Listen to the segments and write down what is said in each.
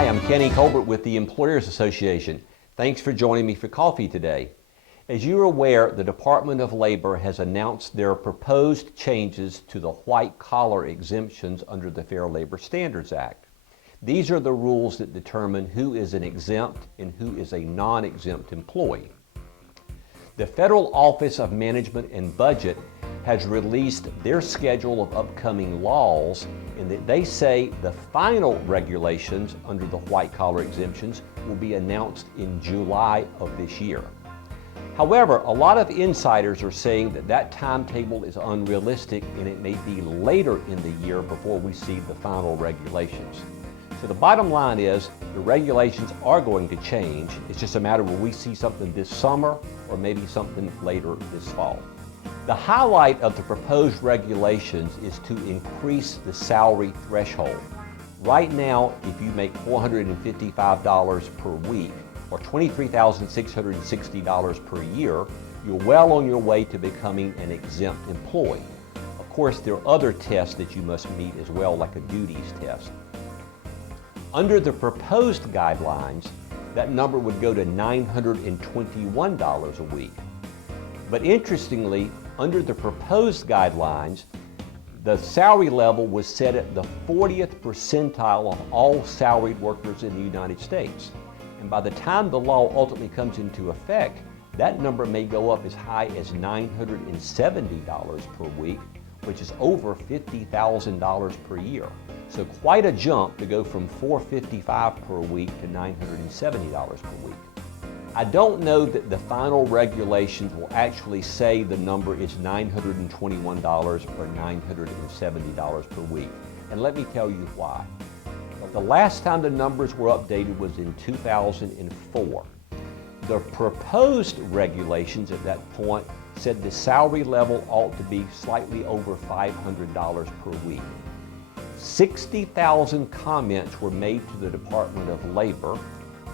Hi, I'm Kenny Colbert with the Employers Association. Thanks for joining me for coffee today. As you're aware, the Department of Labor has announced their proposed changes to the white-collar exemptions under the Fair Labor Standards Act. These are the rules that determine who is an exempt and who is a non-exempt employee. The Federal Office of Management and Budget has released their schedule of upcoming laws, and that they say the final regulations under the white-collar exemptions will be announced in July of this year. However, a lot of insiders are saying that that timetable is unrealistic and it may be later in the year before we see the final regulations. So the bottom line is the regulations are going to change. It's just a matter of will we see something this summer or maybe something later this fall. The highlight of the proposed regulations is to increase the salary threshold. Right now, if you make $455 per week or $23,660 per year, you're well on your way to becoming an exempt employee. Of course, there are other tests that you must meet as well, like a duties test. Under the proposed guidelines, that number would go to $921 a week. But interestingly, under the proposed guidelines, the salary level was set at the 40th percentile of all salaried workers in the United States. And by the time the law ultimately comes into effect, that number may go up as high as $970 per week, which is over $50,000 per year. So quite a jump to go from $455 per week to $970 per week. I don't know that the final regulations will actually say the number is $921 or $970 per week. And let me tell you why. The last time the numbers were updated was in 2004. The proposed regulations at that point said the salary level ought to be slightly over $500 per week. 60,000 comments were made to the Department of Labor.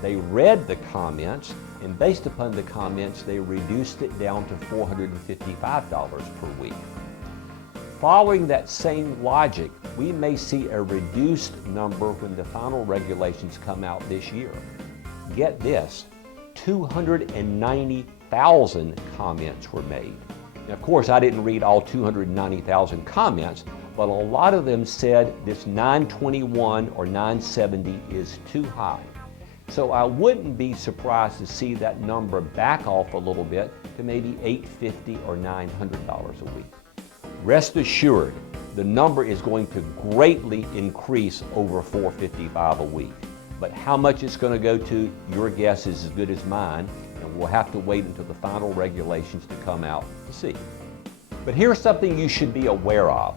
They read the comments, and based upon the comments, they reduced it down to $455 per week. Following that same logic, we may see a reduced number when the final regulations come out this year. Get this, 290,000 comments were made. Now, of course, I didn't read all 290,000 comments, but a lot of them said this 921 or 970 is too high. So I wouldn't be surprised to see that number back off a little bit to maybe $850 or $900 a week. Rest assured, the number is going to greatly increase over $455 a week. But how much it's going to go to, your guess is as good as mine, and we'll have to wait until the final regulations to come out to see. But here's something you should be aware of.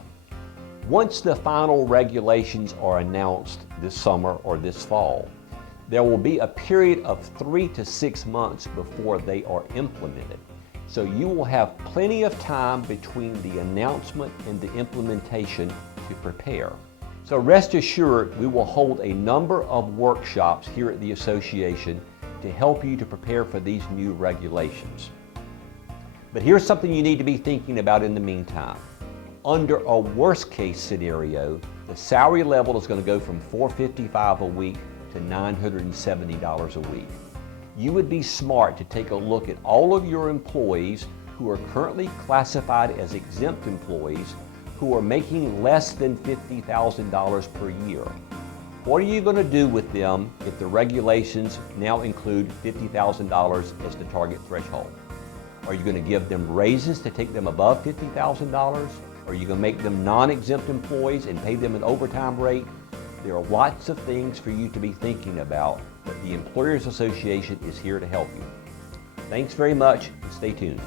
Once the final regulations are announced this summer or this fall, there will be a period of 3 to 6 months before they are implemented. So you will have plenty of time between the announcement and the implementation to prepare. So rest assured, we will hold a number of workshops here at the association to help you to prepare for these new regulations. But here's something you need to be thinking about in the meantime. Under a worst case scenario, the salary level is going to go from $455 a week to $970 a week. You would be smart to take a look at all of your employees who are currently classified as exempt employees who are making less than $50,000 per year. What are you going to do with them if the regulations now include $50,000 as the target threshold? Are you going to give them raises to take them above $50,000? Are you going to make them non-exempt employees and pay them an overtime rate? There are lots of things for you to be thinking about, but the Employers Association is here to help you. Thanks very much, and stay tuned.